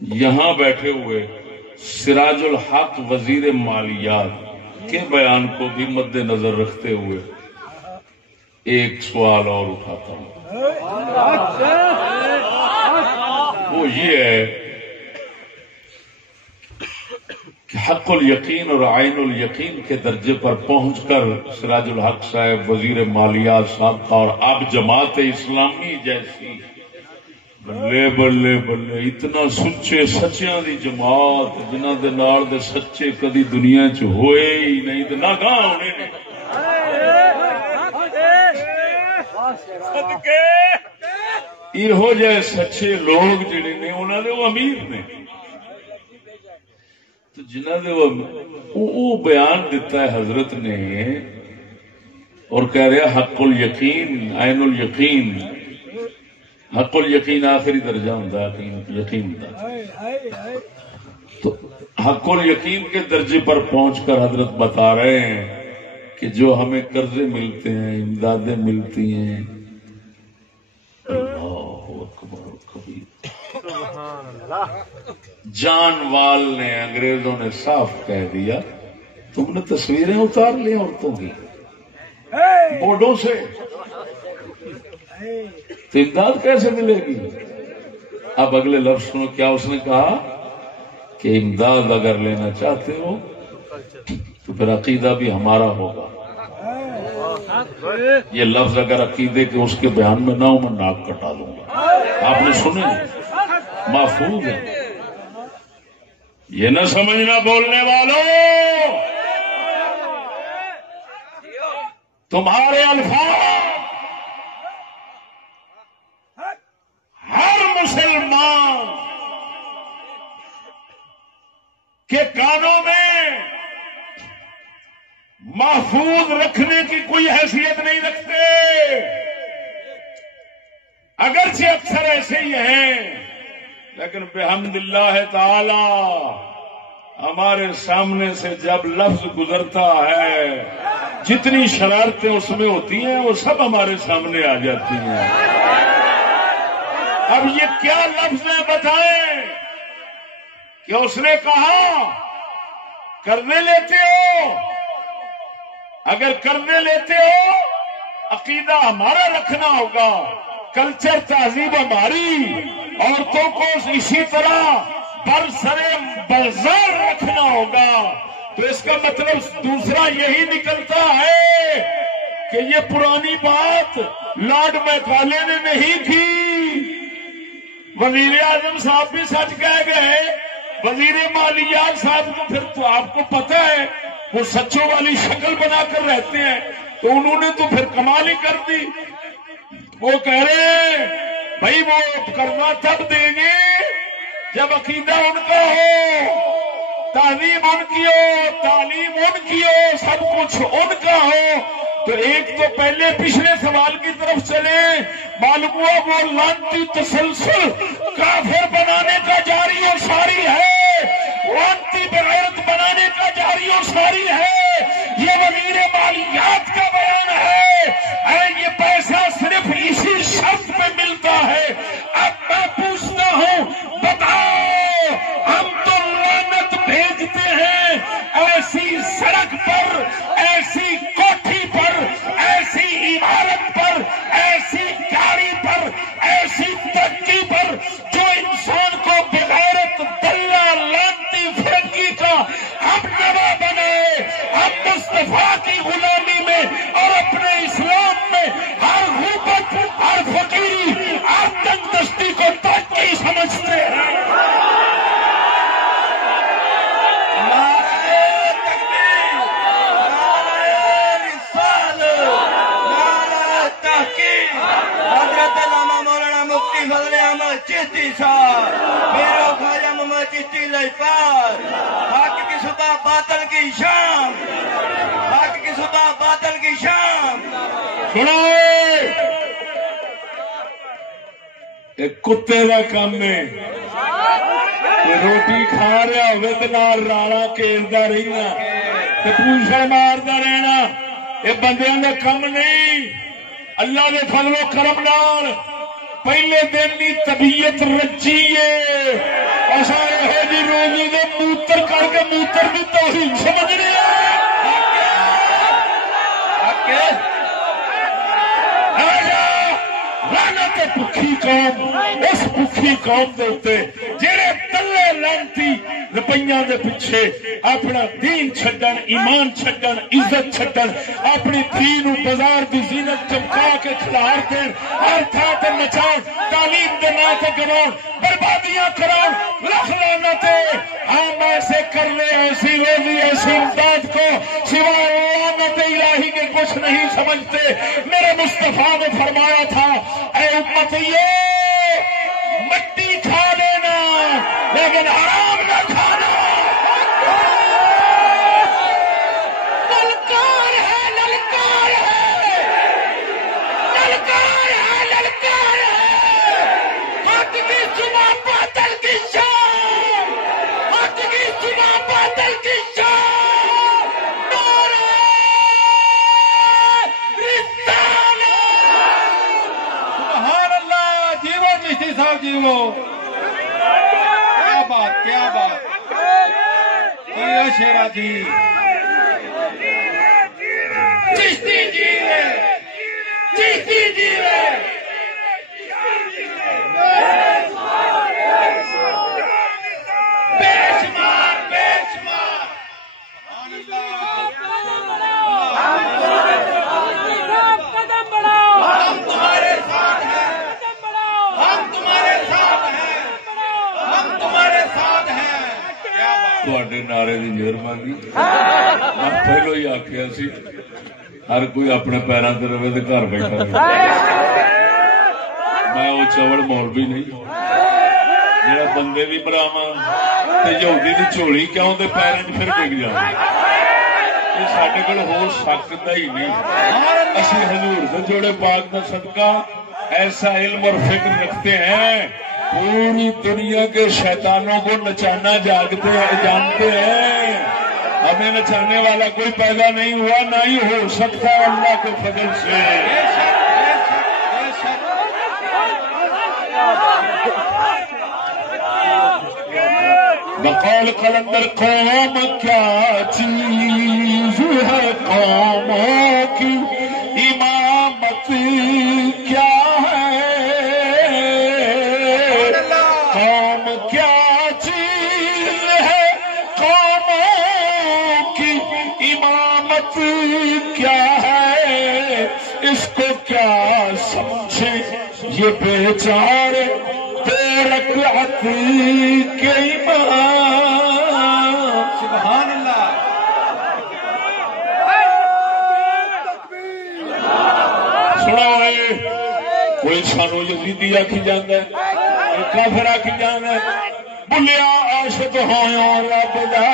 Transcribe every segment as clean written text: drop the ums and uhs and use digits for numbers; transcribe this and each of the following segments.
یہاں بیٹھے ہوئے سراج الحق وزیر مالیات کے بیان کو بھی مد نظر رکھتے ہوئے ایک سوال اور اٹھاتا ہوں، وہ یہ ہے کہ حق الیقین اور عین الیقین کے درجے پر پہنچ کر سراج الحق صاحب وزیر مالیات سابقہ اور اب جماعت اسلامی جیسی بلے بلے بلے اتنا سچے سچیاں دی جماعت جنہ دے نال دے سچے کدی دنیا چ ہوئے ہی نہیں تے نہ گاں ہونے نے، یہو جہ سچے لوگ جڑے نے انہاں دے وہ امیر نے، تو جنہ دے وہ بیان دیتا ہے حضرت نے اور کہہ رہا حق الیقین عین الیقین، حق الیقین آخری درجہ ہوتا ہے یقین کا، تو حق الیقین کے درجے پر پہنچ کر حضرت بتا رہے ہیں کہ جو ہمیں قرضے ملتے ہیں، امدادیں ملتی ہیں، اللہ اکبر کبیر، جان وال نے انگریزوں نے صاف کہہ دیا تم نے تصویریں اتار لی عورتوں کی بورڈوں سے، تو امداد کیسے ملے گی؟ اب اگلے لفظ سنو کیا اس نے کہا کہ امداد اگر لینا چاہتے ہو تو پھر عقیدہ بھی ہمارا ہوگا۔ یہ لفظ اگر عقیدے کے اس کے بیان میں نہ ہو میں ناک کٹا دوں گا، آپ نے سنے محفوظ ہے، یہ نہ سمجھنا بولنے والوں تمہارے الفاظ ہر مسلمان کے کانوں میں محفوظ رکھنے کی کوئی حیثیت نہیں رکھتے، اگرچہ اکثر ایسے ہی ہیں، لیکن بحمد اللہ تعالی ہمارے سامنے سے جب لفظ گزرتا ہے جتنی شرارتیں اس میں ہوتی ہیں وہ سب ہمارے سامنے آ جاتی ہیں۔ اب یہ کیا لفظ ہے بتائیں کہ اس نے کہا کرنے لیتے ہو، اگر کرنے لیتے ہو عقیدہ ہمارا رکھنا ہوگا، کلچر تہذیب ہماری، عورتوں کو اسی طرح برسرے برزار رکھنا ہوگا، تو اس کا مطلب دوسرا یہی نکلتا ہے کہ یہ پرانی بات لارڈ میکالے نے نہیں کی، وزیر اعظم صاحب بھی سچ کہہ گئے، وزیر مالیات صاحب کو پھر تو آپ کو پتہ ہے وہ سچوں والی شکل بنا کر رہتے ہیں، تو انہوں نے تو پھر کمال ہی کر دی، وہ کہہ رہے ہیں بھائی وہ کرنا تب دیں گے جب عقیدہ ان کا ہو، تعلیم ان کی ہو، تعلیم ان کی ہو، سب کچھ ان کا ہو۔ تو ایک تو پہلے پچھلے سوال کی طرف چلے، معلوم ہوا وہ لانتی تسلسل کافر بنانے کا جاری اور ساری ہے، لانتی بغیرت بنانے کا جاری اور ساری ہے، یہ وزیر مالیات کا بیان ہے، یہ پیسہ صرف اسی شرط پہ ملتا ہے۔ اب میں پوچھتا ہوں بتاؤ، ہم تو لعنت بھیجتے ہیں ایسی سڑک پر، ایسی کوٹھی پر، ایسی عمارت پر، ایسی گاڑی پر، ایسی ترقی پر جو انسان کو بغیرت دلہ لانتی فرنگی کا ہم نوا بنائے، ہم مصطفیٰ کی غلامی میں اور اپنے اسلام میں ہر غربت، ہر فقیری، ہر تنگ دستی کو ترقی سمجھتے ہیں۔ فضل احمد چشتی صاحب، میرا خواجہ محمد چشتی لجپال، حق کی صبح باطل کی شام، حق کی صبح باطل کی شام۔ سنو ایک کتے کا کام ہے، کوئی روٹی کھا رہا ہوئے نال راڑا کھیلتا رہنا تے پوچھا مارتا رہنا، یہ بندیاں دا کم نہیں۔ اللہ دے فضل و کرم نال پہلے دن کی طبیعت رچی ہے، اس مار کے موتر بھی توہین سمجھنی ہے بکھی قوم اس بکھی قوم دے اوتے جڑے تلے لانتی روپیاں دے پیچھے اپنا دین چھڈن ایمان چھڈن عزت چھڈن اپنی دھی نو بازار دی زینت چمکا کے کھلار دین ہر تھاں تے نچاؤ تعلیم دے نام تے گناؤ بربادیاں کراؤ لکھ لعنت ہم ایسے کر لے ایسی روزی ایسی امداد کو سوائے لعنت الہی کے کچھ نہیں سمجھتے میرے مصطفیٰ نے فرمایا تھا اے امتیو مٹی کھا لینا لیکن حرام نہ کھانا للکار ہے للکار ہے للکار ہے للکار ہے حق کی صبح باطل کی شام حق کی صبح باطل کی شام نعرہ رسالہ سبحان اللہ جیو چشتی صاحب جیو کیا بات شیرا جی چشتی جیوے چشتی جیوے بے شمار بے شمار قدم بڑھاؤ ہم تمہارے ساتھ ہیں ہم تمہارے ساتھ ہیں ہم تمہارے ساتھ ہیں تھوڑے نعرے کی مہربانی میں پہلو ہی آخیا سی ہر کوئی اپنے پیروں سے رہے تو گھر بیٹھا رہے میں وہ چوڑ مولوی نہیں جڑا بندے بھی براوا یہودی کی جھولی کیوں دے پیروں پھر ڈگ جانا یہ سارے کول ہو سکتا ہی نہیں اسی حضور سے جوڑے پاک کا صدقہ ایسا علم اور فکر رکھتے ہیں پوری دنیا کے شیطانوں کو نچانا جانتے ہیں ہمیں نچانے والا کوئی پیدا نہیں ہوا نہ ہی ہو سکتا اللہ کے فضل سے بقول قلندر قوم کیا چیز ہے قوموں کی امامت کیا یہ بیچارے بے رکعت کے امام سبحان اللہ سنا ہے کوئی سانو یزیدی آکھی جانا ہے کوئی کافر آکھی جانا ہے بلیا عاشق ہویا رب دا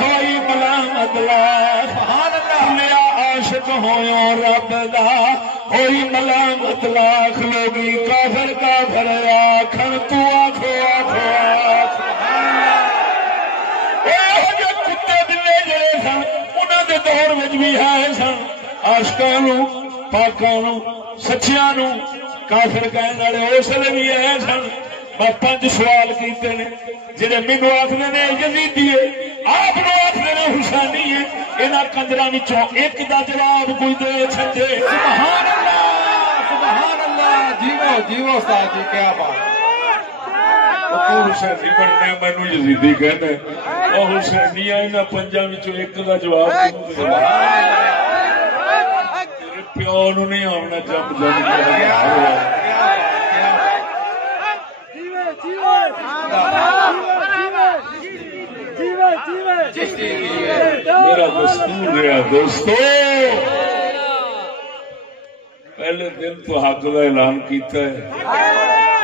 ہوئی ملامت لا سبحان اللہ بلیا عاشق ہویا رب دا ہوئی ملامت لاکھ لوگی کافر کافر آکھن تو آکھو آکھو آکھ جو کتے بلے جڑے سن انہاں دے دور وچ بھی ہے سن عاشقاں نو پاکاں نو سچیاں نو کافر کہن والے اس لیے بھی ہے سن میں 5 سوال کیتے نے جڑے مینوں آکھدے نے یزیدی ہے آپ آخر نے حسینی ہے انہاں کنجراں وچوں ایک دا جواب کوئی دے چھڈے سبحان اللہ جیو جیو استاد جی کیا بات حسینی بننا مینوں یزیدی کہنا وہ حسینی انہاں 5 وچوں ایک دا جواب تیرے پیو نوں نہیں آونا جب میرا دستور رہا دوستو پہلے دن تو حق کا اعلان کیتا ہے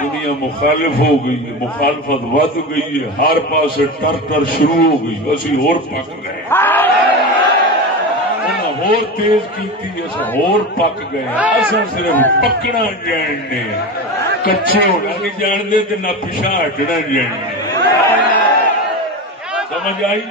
دنیا مخالف ہو گئی ہے مخالفت ود گئی ہے ہر پاس ٹر ٹر شروع ہو گئی اسی اور پک گئے ہور تیز کیتی اصا ہور پک گئے اصا صرف پکنا جاننے کچے ہونا نہیں جانتے تو نہ پچھا ہٹنا جاننے سمجھ آئی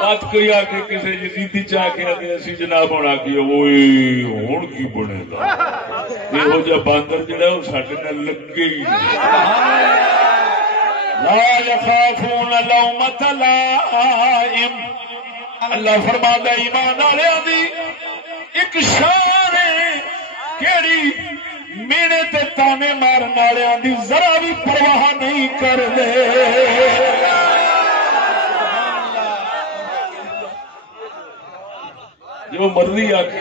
بات کوئی آ کے کسی یزیدی چاہ کے آگے اسی جناب ہونا کی ہوں کی بنے گا یہ جا باندر جڑا وہ سڈے نال لگے ہی لا یخافون لومۃ لائم. اللہ فرماتا ایمان والوں دی ایک شان ہے کیڑی مینے تے تانے مارن والوں دی ذرا بھی پرواہ نہیں کردے. جو مرضی آکے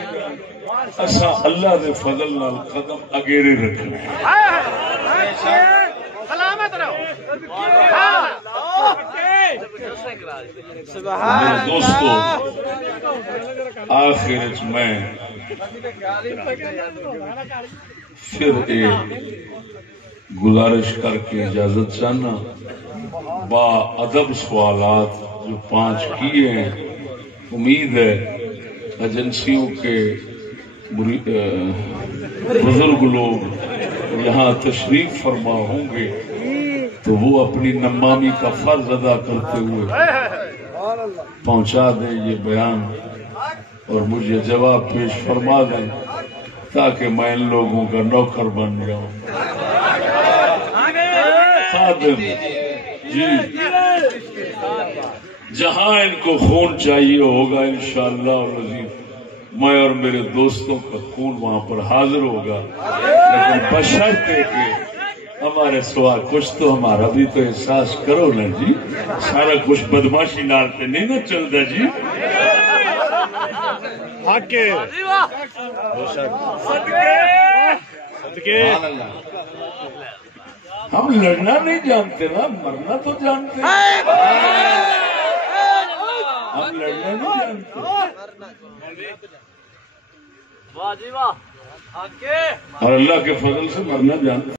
اسا اللہ دے فضل نال قدم اگیرے رکھنا. سلامت رہو. میرے دوستو آخر میں پھر ایک گزارش کر کے اجازت چاہنا. با ادب سوالات جو 5 کیے ہیں، امید ہے ایجنسیوں کے بزرگ لوگ یہاں تشریف فرما ہوں گے تو وہ اپنی نمامی کا فرض ادا کرتے ہوئے پہنچا دیں یہ بیان اور مجھے جواب پیش فرما دیں تاکہ میں ان لوگوں کا نوکر بن جاؤں. خادم جی جہاں ان کو خون چاہیے ہوگا انشاءاللہ العزیز میں اور میرے دوستوں کا خون وہاں پر حاضر ہوگا، لیکن بشرطے کہ ہمارے سوال کچھ تو ہمارا بھی تو احساس کرو نا جی. سارا کچھ بدماشی نال پہ نہیں نا چلتا جی. ہم لڑنا نہیں جانتے نا، مرنا تو جانتے ہیں. ہم لڑنا نہیں جانتے اور اللہ کے فضل سے مرنا جانتے.